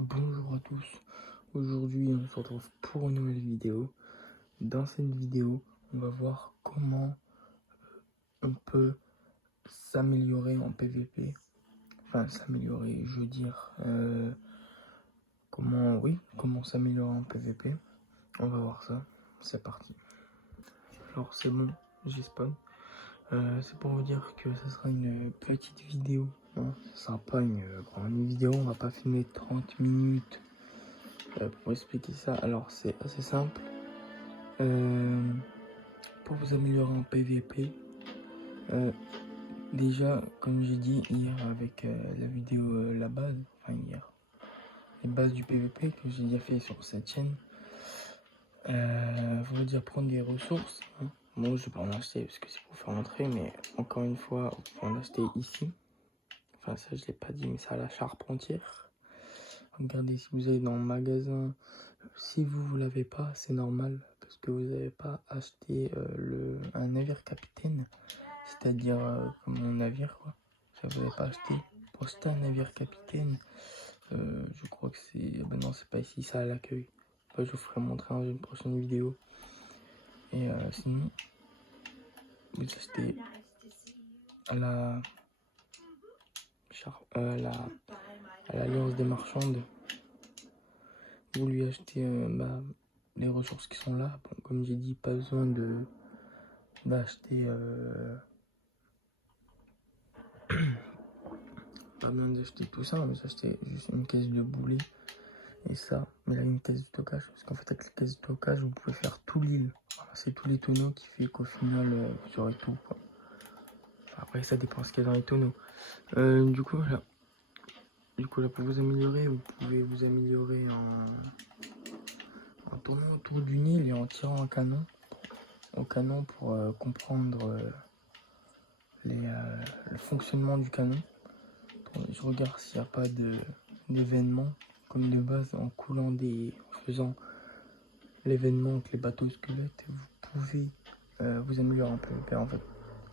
Bonjour à tous, aujourd'hui on se retrouve pour une nouvelle vidéo. Dans cette vidéo, on va voir comment on peut s'améliorer en PVP. Enfin s'améliorer, je veux dire, comment s'améliorer en PVP. On va voir ça, c'est parti. Alors c'est bon, j'ai spawn. C'est pour vous dire que ce sera une petite vidéo. Hein. Ce sera pas une grande vidéo, on va pas filmer 30 minutes. Pour expliquer ça, alors c'est assez simple. Pour vous améliorer en PVP, déjà, comme j'ai dit hier avec la vidéo la base, enfin hier, les bases du PVP que j'ai déjà fait sur cette chaîne, faut dire prendre des ressources. Hein. Bon, je vais pas en acheter parce que c'est pour faire entrer, mais encore une fois, vous pouvez en acheter ici. Enfin, ça je l'ai pas dit, mais c'est à la Charpentière. Regardez si vous allez dans le magasin. Si vous ne l'avez pas, c'est normal parce que vous n'avez pas acheté un navire capitaine, c'est-à-dire comme mon navire quoi. Ça vous n'avez pas acheté. Pour acheter un navire capitaine, je crois que c'est. Ben non, c'est pas ici, ça à l'accueil. Je vous ferai montrer dans une prochaine vidéo. Et sinon, vous achetez à à l'Alliance des Marchandes. Vous lui achetez les ressources qui sont là. Bon, comme j'ai dit, pas besoin d'acheter pas besoin d'acheter tout ça, mais d'acheter juste une caisse de boulet et ça, mais là une caisse de stockage, parce qu'en fait avec la caisse de stockage vous pouvez faire tout l'île, c'est tous les tonneaux qui fait qu'au final vous aurez tout quoi. Enfin, après ça dépend ce qu'il y a dans les tonneaux. Du coup voilà, pour vous améliorer, vous pouvez vous améliorer en tournant autour d'une île et en tirant un canon au canon pour comprendre le fonctionnement du canon. Je regarde s'il n'y a pas d'événement comme de base en faisant l'événement avec les bateaux squelettes. Vous pouvez vous améliorer un peu en fait.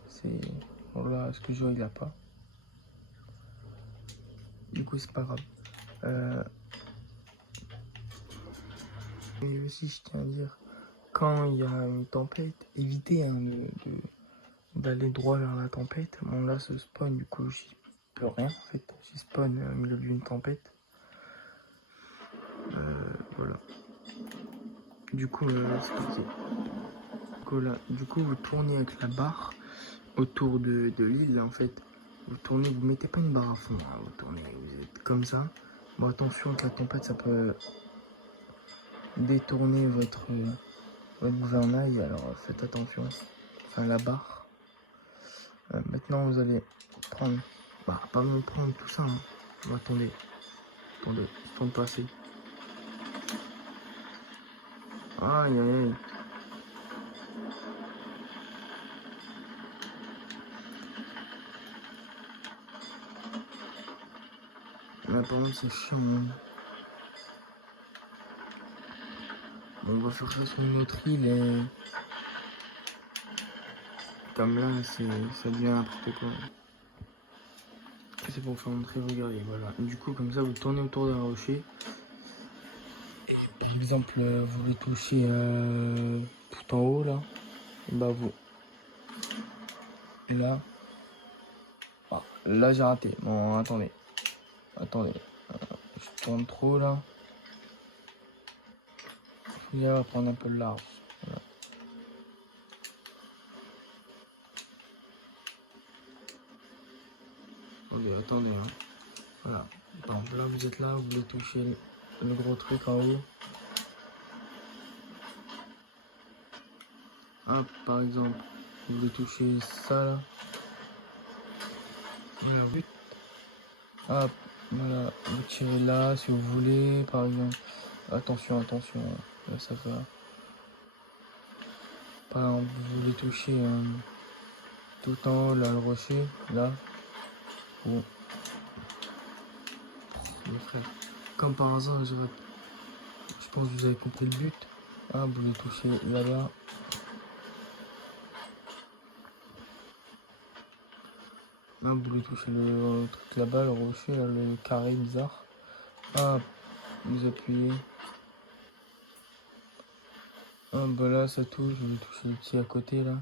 C'est voilà ce que je il a pas. Du coup c'est pas grave. Et aussi je tiens à dire, quand il y a une tempête, évitez d'aller droit vers la tempête. Bon là ce spawn du coup j'y peux rien en fait. J'y spawn au milieu d'une tempête. Voilà. Du coup c'est parti. Du coup vous tournez avec la barre autour de l'île en fait. Vous tournez, vous mettez pas une barre à fond, hein, vous tournez, vous êtes comme ça. Bon attention que la tempête ça peut détourner votre gouvernail, alors faites attention. Enfin la barre. Maintenant vous allez prendre, pas me prendre tout ça. Hein. Attendez, faut me passer. Aïe aïe aïe. Là par contre c'est chiant. Hein. Bon, on va faire ça sur une autre île et comme là ça devient n'importe quoi. C'est pour faire montrer, regardez, voilà. Du coup comme ça vous tournez autour d'un rocher. Et par exemple vous le touchez tout en haut là. Et bah vous. Et là. Là j'ai raté. Bon attendez. Je tourne trop là. Il faut prendre un peu de large. Voilà. Ok, attendez. Hein. Voilà. Bon, là vous êtes là, vous voulez toucher le gros truc en haut. Hop, par exemple, vous voulez toucher ça là. Voilà. Hop, voilà. Vous tirez là si vous voulez, par exemple. Attention, là ça va. Par exemple, vous voulez toucher tout en haut là le rocher, là. Bon. Mon frère, comme par hasard, je pense que vous avez compris le but. Ah, vous voulez toucher là-bas. Là, vous voulez toucher le truc là-bas, le rocher, là, le carré bizarre. Ah, Vous appuyez. Ah bah là ça touche, je vais toucher le petit à côté là.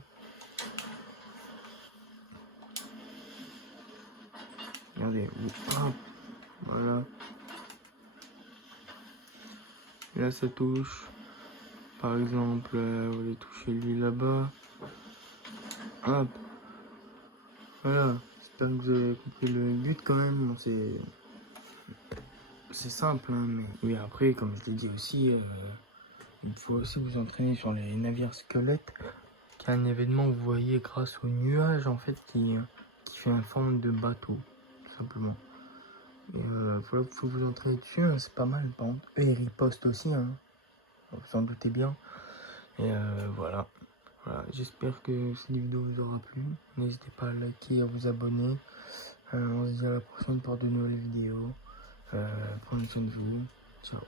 Regardez, hop, voilà. Là ça touche. Par exemple, vous allez toucher lui là-bas. Hop. Voilà. J'espère que vous avez compris le but quand même. Bon, c'est simple, hein, mais oui, après, comme je l'ai dit aussi, il faut aussi vous entraîner sur les navires squelettes, qui est un événement que vous voyez grâce au nuage en fait qui fait une forme de bateau, tout simplement. Et faut vous entraîner dessus, hein, c'est pas mal. Par contre, eux ils ripostent aussi, hein, vous en doutez bien. Et voilà. Voilà, j'espère que cette vidéo vous aura plu. N'hésitez pas à liker et à vous abonner. On se dit à la prochaine pour de nouvelles vidéos. Prenez soin de vous. Ciao.